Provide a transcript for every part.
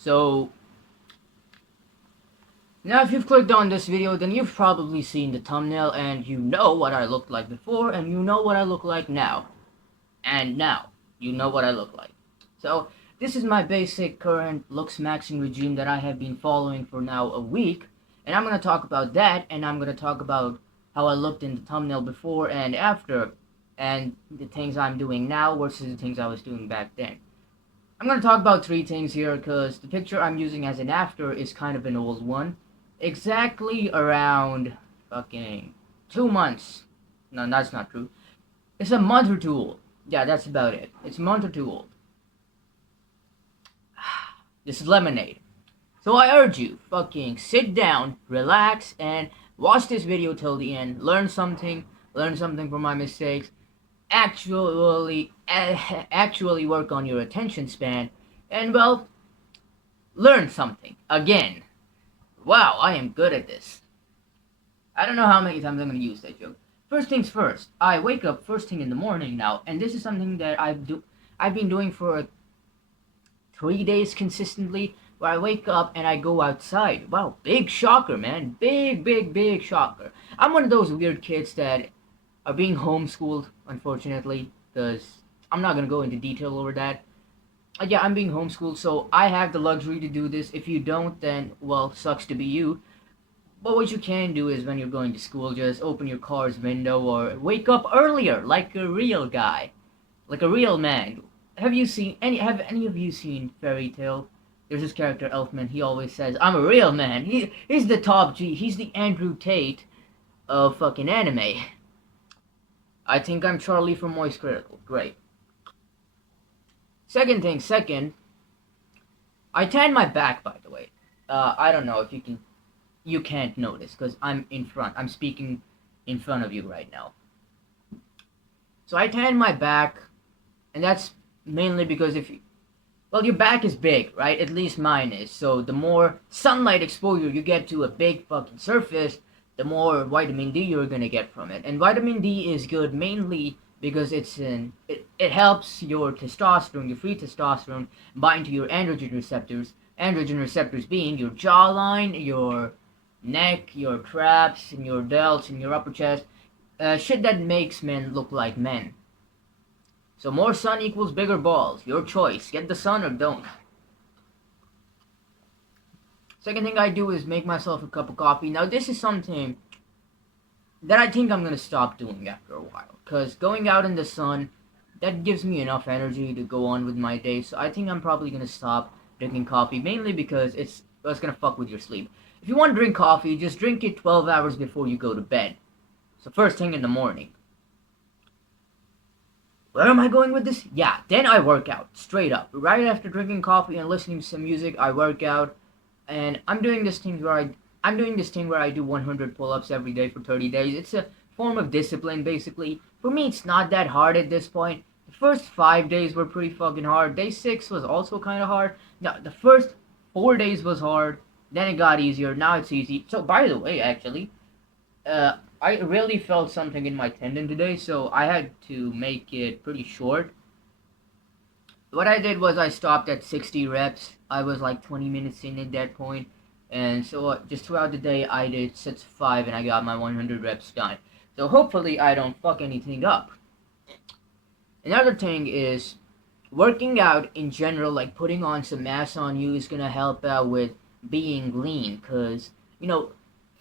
So, now if you've clicked on this video, then you've probably seen the thumbnail and you know what I looked like before and you know what I look like now. And now, you know what I look like. So, this is my basic current looks maxing regime that I have been following for now a week. And I'm going to talk about that, and I'm going to talk about how I looked in the thumbnail before and after, and the things I'm doing now versus the things I was doing back then. I'm going to talk about three things here because the picture I'm using as an after is kind of an old one. Exactly around fucking 2 months. No, that's not true. It's a month or two old. Yeah, that's about it. It's a month or two old. This is lemonade. So I urge you, fucking sit down, relax, and watch this video till the end. Learn something from my mistakes. Actually work on your attention span, and well, learn something again. Wow, I am good at this. I don't know how many times I'm gonna use that joke. First things first, I wake up first thing in the morning now, and this is something that I've been doing for 3 days consistently, where I wake up and I go outside. Wow, big shocker, man. Big shocker. I'm one of those weird kids that are being homeschooled, unfortunately, because I'm not gonna go into detail over that. Yeah, I'm being homeschooled, so I have the luxury to do this. If you don't, then, well, sucks to be you. But what you can do is when you're going to school, just open your car's window or wake up earlier, like a real guy, like a real man. Have any of you seen Fairy Tale? There's this character Elfman. He always says, "I'm a real man." He's the top G. He's the Andrew Tate of fucking anime. I think I'm Charlie from Moist Critical. Great. Second, I tan my back, by the way. I don't know if you can't notice, because I'm speaking in front of you right now. So I tan my back, and that's mainly because well, your back is big, right? At least mine is. So the more sunlight exposure you get to a big fucking surface, the more vitamin D you're gonna get from it. And vitamin D is good mainly because it helps your testosterone, your free testosterone, bind to your androgen receptors. Androgen receptors being your jawline, your neck, your traps, and your delts, and your upper chest. Shit that makes men look like men. So more sun equals bigger balls. Your choice. Get the sun or don't. Second thing I do is make myself a cup of coffee. Now this is something that I think I'm going to stop doing after a while. Because going out in the sun, that gives me enough energy to go on with my day. So I think I'm probably going to stop drinking coffee. Mainly because it's going to fuck with your sleep. If you want to drink coffee, just drink it 12 hours before you go to bed. So first thing in the morning. Where am I going with this? Yeah, then I work out, straight up. Right after drinking coffee and listening to some music, I work out. And I'm doing this thing where I do 100 pull-ups every day for 30 days. It's a form of discipline, basically. For me, it's not that hard at this point. The first 5 days were pretty fucking hard. Day 6 was also kind of hard. No, the first 4 days was hard. Then it got easier. Now it's easy. So, by the way, actually, I really felt something in my tendon today, so I had to make it pretty short. What I did was I stopped at 60 reps. I was like 20 minutes in at that point. And so just throughout the day, I did sets of 5 and I got my 100 reps done. So hopefully I don't fuck anything up. Another thing is working out in general, like putting on some mass on you, is going to help out with being lean. Because,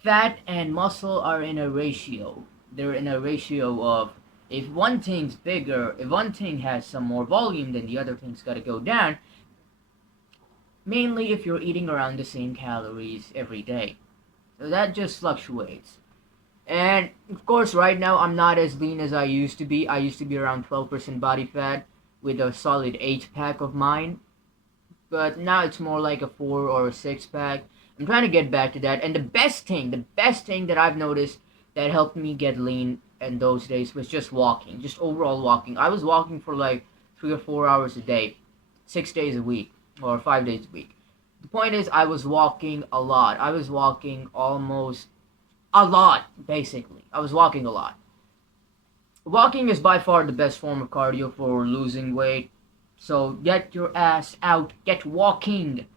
fat and muscle are in a ratio. They're in a ratio of, if one thing's bigger, if one thing has some more volume, then the other thing's got to go down. Mainly if you're eating around the same calories every day. So that just fluctuates. And of course right now I'm not as lean as I used to be. I used to be around 12% body fat with a solid 8-pack of mine. But now it's more like a 4 or a 6-pack. I'm trying to get back to that. And the best thing that I've noticed that helped me get lean in those days was just walking. Just overall walking. I was walking for like 3 or 4 hours a day. 6 days a week. Or 5 days a week. The point is, I was walking a lot. I was walking almost a lot, basically. I was walking a lot. Walking is by far the best form of cardio for losing weight. So get your ass out. Get walking.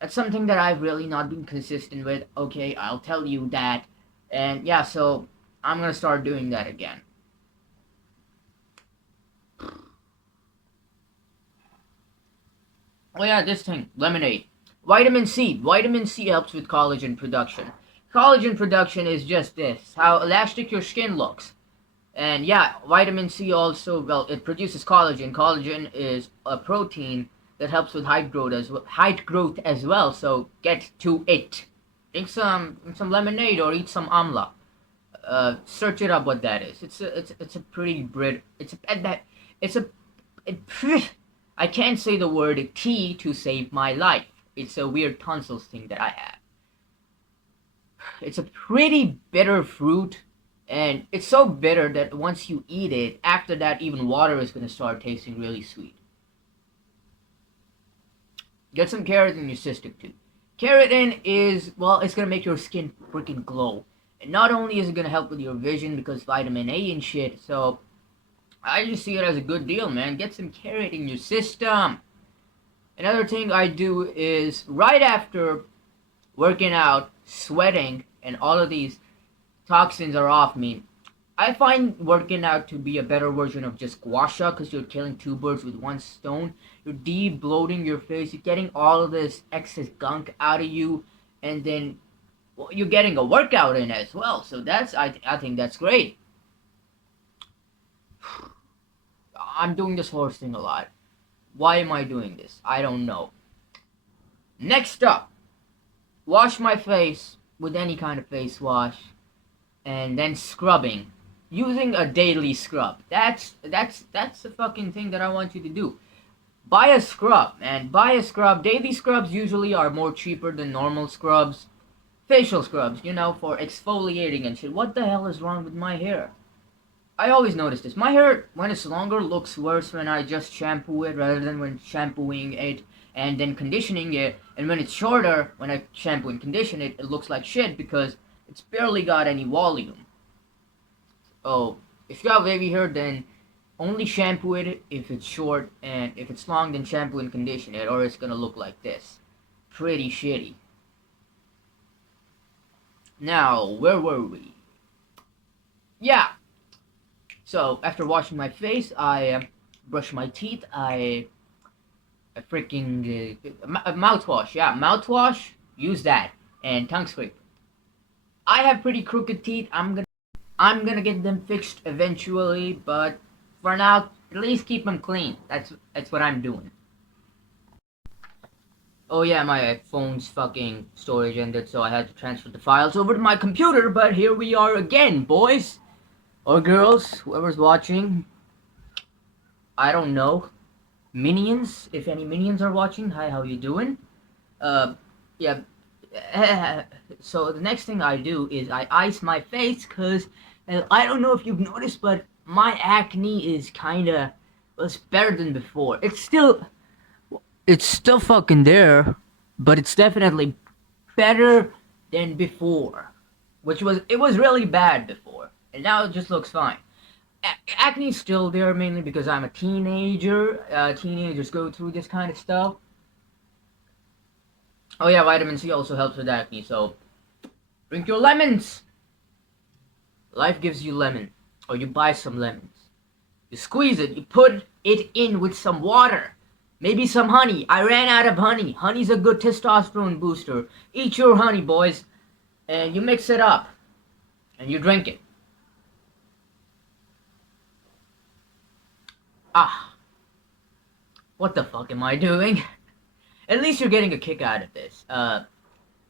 That's something that I've really not been consistent with. Okay, I'll tell you that. And yeah, so I'm gonna start doing that again. Oh yeah, this thing, lemonade. Vitamin C. Vitamin C helps with collagen production. Collagen production is just this, how elastic your skin looks. And yeah, vitamin C also, well, it produces collagen. Collagen is a protein that helps with height growth as well. So get to it. Drink some lemonade or eat some amla. Search it up what that is. It's a pretty Brit. It's a it, I can't say the word tea to save my life. It's a weird tonsils thing that I have. It's a pretty bitter fruit, and it's so bitter that once you eat it, after that, even water is gonna start tasting really sweet. Get some keratin in your system too. Keratin is, well, it's gonna make your skin freaking glow. And not only is it gonna help with your vision because vitamin A and shit, so I just see it as a good deal, man. Get some keratin in your system. Another thing I do is right after working out, sweating, and all of these toxins are off me, I find working out to be a better version of just gua sha because you're killing two birds with one stone. You're de-bloating your face. You're getting all of this excess gunk out of you, and then well, you're getting a workout in as well. So I think that's great. I'm doing this horse thing a lot. Why am I doing this? I don't know. Next up, wash my face with any kind of face wash, and then scrubbing, using a daily scrub. That's the fucking thing that I want you to do. Buy a scrub, and buy a scrub. Daily scrubs usually are more cheaper than normal scrubs. Facial scrubs, you know, for exfoliating and shit. What the hell is wrong with my hair? I always notice this. My hair, when it's longer, looks worse when I just shampoo it rather than when shampooing it and then conditioning it. And when it's shorter, when I shampoo and condition it, it looks like shit because it's barely got any volume. Oh, if you have wavy hair, then only shampoo it if it's short, and if it's long, then shampoo and condition it, or it's gonna look like this. Pretty shitty. Now, where were we? Yeah. So after washing my face, I brush my teeth. I freaking mouthwash. Yeah, mouthwash. Use that and tongue scrape. I have pretty crooked teeth. I'm gonna get them fixed eventually, but for now, at least keep them clean. That's what I'm doing. Oh yeah, my phone's fucking storage ended, so I had to transfer the files over to my computer. But here we are again, boys or girls, whoever's watching. I don't know. Minions, if any minions are watching, hi, how you doing? Yeah. So the next thing I do is I ice my face, cause I don't know if you've noticed, but my acne is kinda, well, it's better than before. It's still fucking there, but it's definitely better than before, it was really bad before, and now it just looks fine. Acne's still there mainly because I'm a teenager. Teenagers go through this kind of stuff. Oh yeah, vitamin C also helps with acne, so drink your lemons. Life gives you lemon, or you buy some lemons. You squeeze it, you put it in with some water. Maybe some honey. I ran out of honey. Honey's a good testosterone booster. Eat your honey, boys. And you mix it up. And you drink it. Ah. What the fuck am I doing? At least you're getting a kick out of this.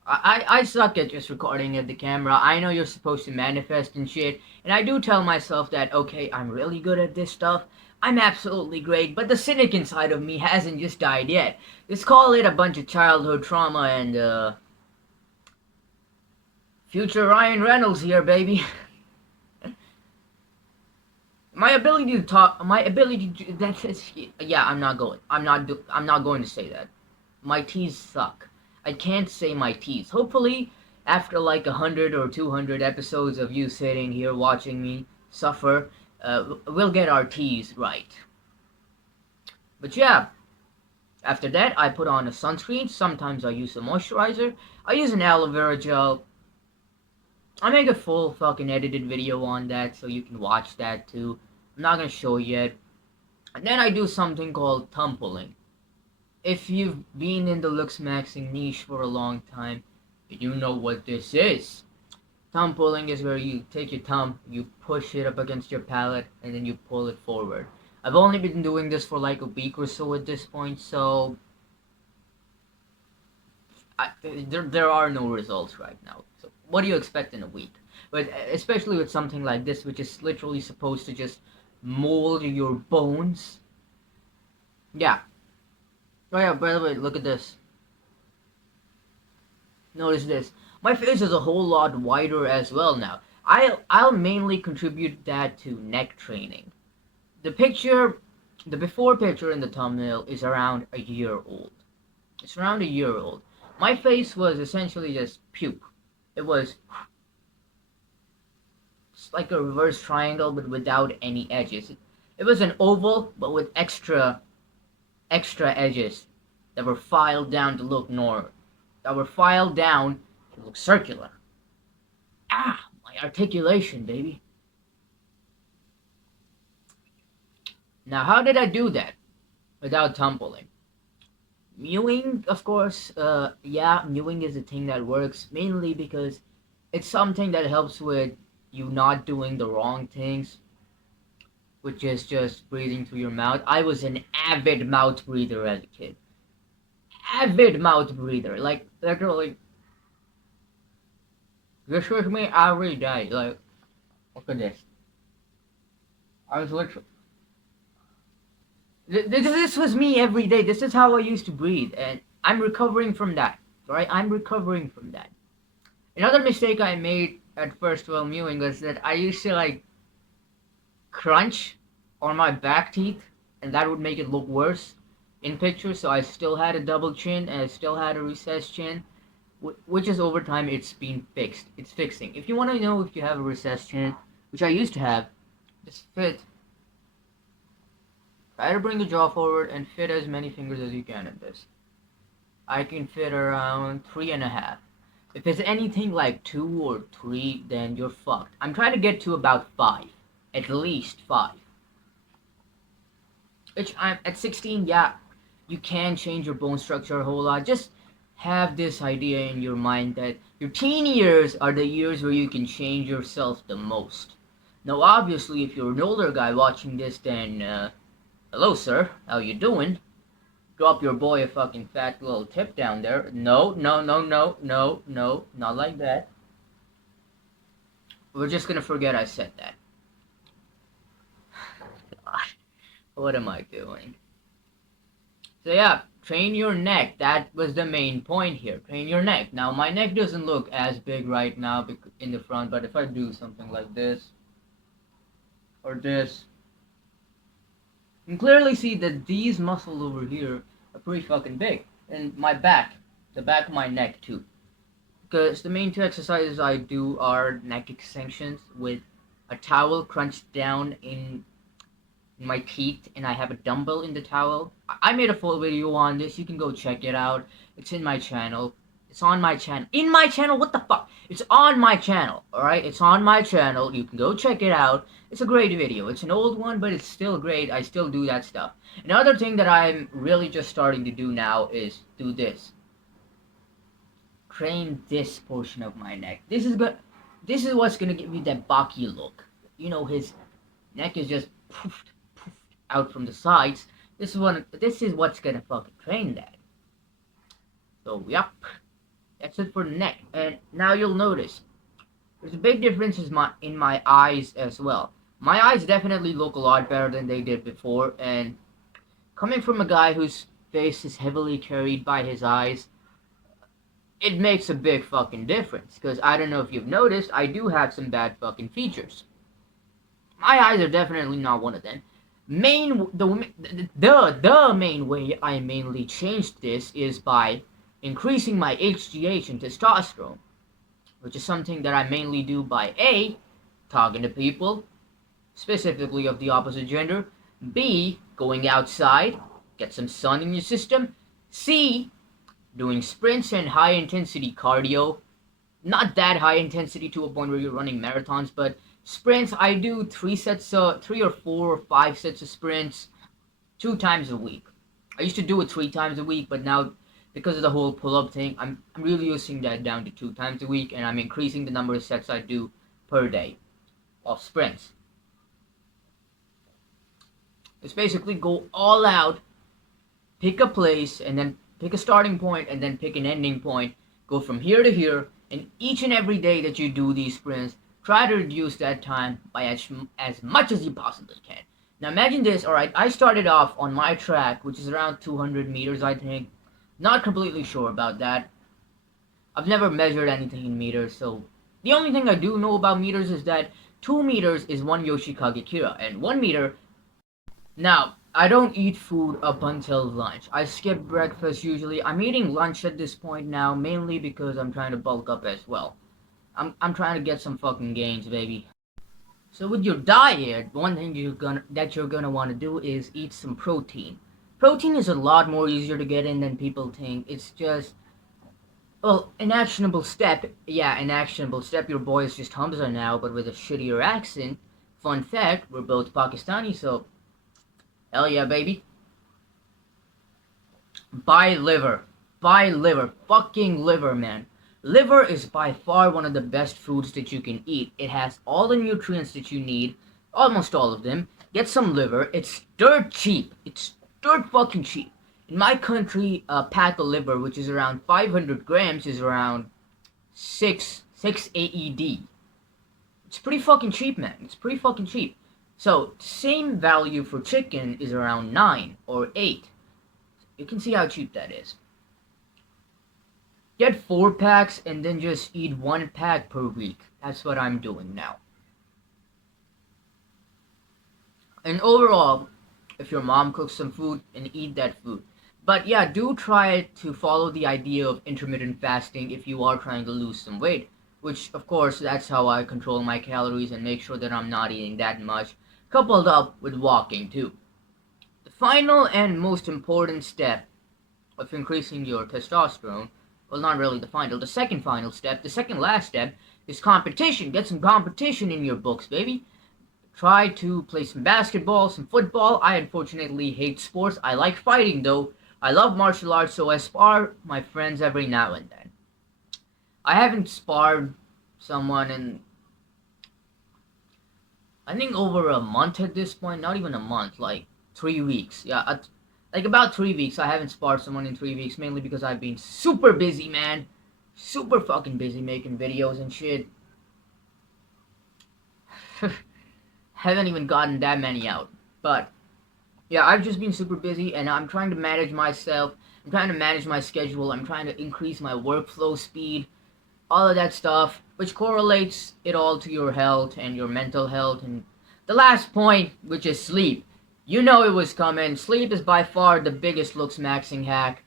I suck at just recording at the camera. I know you're supposed to manifest and shit. And I do tell myself that, okay, I'm really good at this stuff. I'm absolutely great, but the cynic inside of me hasn't just died yet. Just call it a bunch of childhood trauma and, future Ryan Reynolds here, baby. My ability to talk, yeah, I'm not going to say that. My teas suck. I can't say my teas. Hopefully, after like 100 or 200 episodes of you sitting here watching me suffer, we'll get our T's right. But yeah, After that, I put on a sunscreen. Sometimes I use a moisturizer. I use an aloe vera gel. I make a full fucking edited video on that, so you can watch that too. I'm not gonna show yet. And then I do something called thumb pulling. If you've been in the looksmaxxing niche for a long time, you know what this is. Thumb pulling is where you take your thumb, you push it up against your palate, and then you pull it forward. I've only been doing this for like a week or so at this point, so there are no results right now. So what do you expect in a week? But especially with something like this, which is literally supposed to just mold your bones. Yeah. Oh yeah, by the way, look at this. Notice this. My face is a whole lot wider as well now. I'll mainly contribute that to neck training. The picture, the before picture in the thumbnail is around a year old. It's around a year old. My face was essentially just puke. It was like a reverse triangle but without any edges. It was an oval but with extra edges that were filed down to look normal. That were filed down to look circular. Ah, my articulation, baby. Now, how did I do that without tumbling? Mewing, of course, yeah, mewing is a thing that works mainly because it's something that helps with you not doing the wrong things, which is just breathing through your mouth. I was an avid mouth breather as a kid. Avid mouth breather. Like, literally, this was me every day. Like, look at this. I was literally. This was me every day. This is how I used to breathe, and I'm recovering from that. Right? I'm recovering from that. Another mistake I made at first while mewing was that I used to like crunch on my back teeth, and that would make it look worse in pictures. So I still had a double chin, and I still had a recessed chin, which is over time it's been fixed. It's fixing. If you want to know if you have a recessed chin, which I used to have, just fit. Try to bring the jaw forward and fit as many fingers as you can in this. I can fit around 3.5. If it's anything like 2 or 3, then you're fucked. I'm trying to get to about 5. At least 5. Which I'm at 16, yeah, you can change your bone structure a whole lot. Just have this idea in your mind that your teen years are the years where you can change yourself the most. Now, obviously, if you're an older guy watching this, then, hello, sir. How you doing? Drop your boy a fucking fat little tip down there. No, no, no, no, no, no. Not like that. We're just gonna forget I said that. God, what am I doing? So yeah, train your neck. That was the main point here. Train your neck. Now, my neck doesn't look as big right now in the front, but if I do something like this, or this, you can clearly see that these muscles over here are pretty fucking big. And my back, the back of my neck too. Because the main 2 exercises I do are neck extensions with a towel crunched down in my teeth, and I have a dumbbell in the towel. I made a full video on this. You can go check it out. It's in my channel. It's on my channel. In my channel? What the fuck? It's on my channel, alright? It's on my channel. You can go check it out. It's a great video. It's an old one, but it's still great. I still do that stuff. Another thing that I'm really just starting to do now is do this. Train this portion of my neck. This is what's gonna give me that Baki look. You know, his neck is just poofed out from the sides. This is what's gonna fucking train that. So, yep. That's it for the neck. And now you'll notice there's a big difference in my eyes as well. My eyes definitely look a lot better than they did before, and coming from a guy whose face is heavily carried by his eyes, it makes a big fucking difference. Because I don't know if you've noticed, I do have some bad fucking features. My eyes are definitely not one of them. The main way I mainly changed this is by increasing my HGH and testosterone, which is something that I mainly do by A, talking to people, specifically of the opposite gender, B, going outside, get some sun in your system. C, doing sprints and high intensity cardio. Not that high intensity to a point where you're running marathons, but sprints, I do 3 or 4 or 5 sets of sprints 2 times a week. I used to do it 3 times a week, but now because of the whole pull-up thing, I'm really reducing that down to 2 times a week, and I'm increasing the number of sets I do per day of sprints. It's basically go all out, pick a place, and then pick a starting point, and then pick an ending point. Go from here to here, and each and every day that you do these sprints, try to reduce that time by as much as you possibly can. Now imagine this, alright, I started off on my track, which is around 200 meters, I think. Not completely sure about that. I've never measured anything in meters, so the only thing I do know about meters is that 2 meters is 1 Yoshikage Kira, and 1 meter... Now, I don't eat food up until lunch. I skip breakfast usually. I'm eating lunch at this point now, mainly because I'm trying to bulk up as well. I'm trying to get some fucking gains, baby. So with your diet, one thing you're gonna want to do is eat some protein. Protein is a lot more easier to get in than people think. It's just, well, an actionable step. Yeah, an actionable step. Your boy is just Hamza now, but with a shittier accent. Fun fact, we're both Pakistani, so hell yeah, baby. Buy liver. Buy liver. Fucking liver, man. Liver is by far one of the best foods that you can eat. It has all the nutrients that you need. Almost all of them. Get some liver. It's dirt cheap. It's dirt fucking cheap. In my country, a pack of liver, which is around 500 grams, is around 6 AED. It's pretty fucking cheap, man. It's pretty fucking cheap. So, same value for chicken is around 9 or 8. You can see how cheap that is. Get 4 packs and then just eat 1 pack per week. That's what I'm doing now. And overall, if your mom cooks some food, and eat that food. But yeah, do try to follow the idea of intermittent fasting if you are trying to lose some weight. Which, of course, that's how I control my calories and make sure that I'm not eating that much. Coupled up with walking too. The final and most important step of increasing your testosterone, well, not really the final, the second final step, the second last step, is competition. Get some competition in your books, baby. Try to play some basketball, some football. I unfortunately hate sports. I like fighting though. I love martial arts, so I spar my friends every now and then. I haven't sparred someone in, I think, over a month at this point. Not even a month, like 3 weeks. Yeah, like about 3 weeks. I haven't sparred someone in 3 weeks, mainly because I've been super busy, man. Super fucking busy making videos and shit. Haven't even gotten that many out. But yeah, I've just been super busy, and I'm trying to manage myself. I'm trying to manage my schedule. I'm trying to increase my workflow speed. All of that stuff, which correlates it all to your health and your mental health. And the last point, which is sleep. You know it was coming. Sleep is by far the biggest looksmaxxing hack.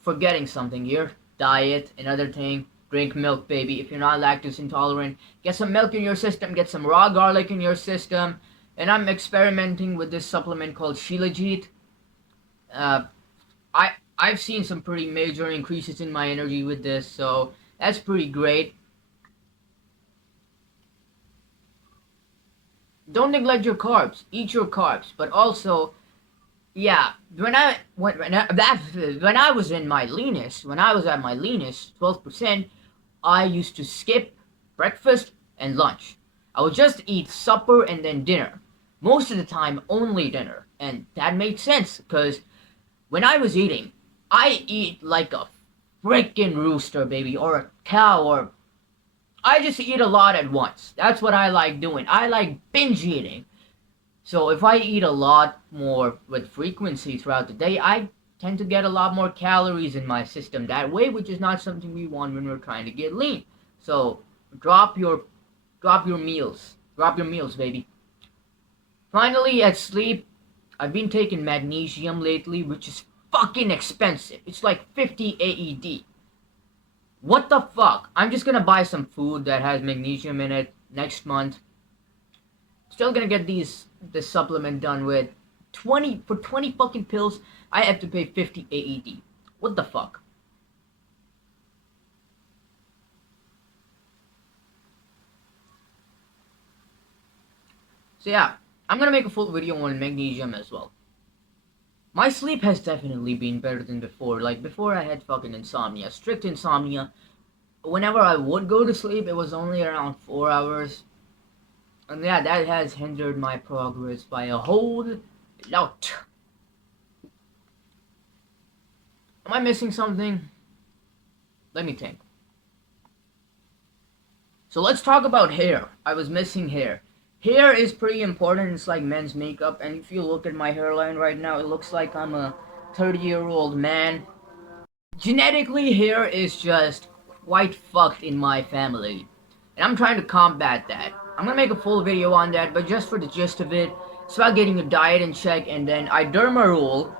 Forgetting something here. Diet, another thing. Drink milk, baby. If you're not lactose intolerant, get some milk in your system. Get some raw garlic in your system. And I'm experimenting with this supplement called Shilajit. I've seen some pretty major increases in my energy with this, so that's pretty great. Don't neglect your carbs. Eat your carbs, but also, yeah, when I was in my leanest, when I was at my leanest, 12%, I used to skip breakfast and lunch. I would just eat supper and then dinner. Most of the time, only dinner, and that made sense because when I was eating, I eat like a freaking rooster, baby, or a cow, or I just eat a lot at once. That's what I like doing. I like binge eating. So if I eat a lot more with frequency throughout the day, I tend to get a lot more calories in my system that way, which is not something we want when we're trying to get lean. So drop your meals. Drop your meals, baby. Finally, at sleep, I've been taking magnesium lately, which is fucking expensive. It's like 50 AED. What the fuck? I'm just gonna buy some food that has magnesium in it next month. Still gonna get this supplement done with 20 fucking pills, I have to pay 50 AED. What the fuck? So yeah, I'm gonna make a full video on magnesium as well. My sleep has definitely been better than before. Like before I had fucking insomnia, strict insomnia. Whenever I would go to sleep, it was only around 4 hours. And yeah, that has hindered my progress by a whole lot. Am I missing something? Let me think. So let's talk about hair. I was missing hair. Hair is pretty important. It's like men's makeup. And if you look at my hairline right now, it looks like I'm a 30-year-old man. Genetically, hair is just quite fucked in my family. And I'm trying to combat that. I'm gonna make a full video on that, but just for the gist of it, it's about getting your diet in check, and then I derma roll,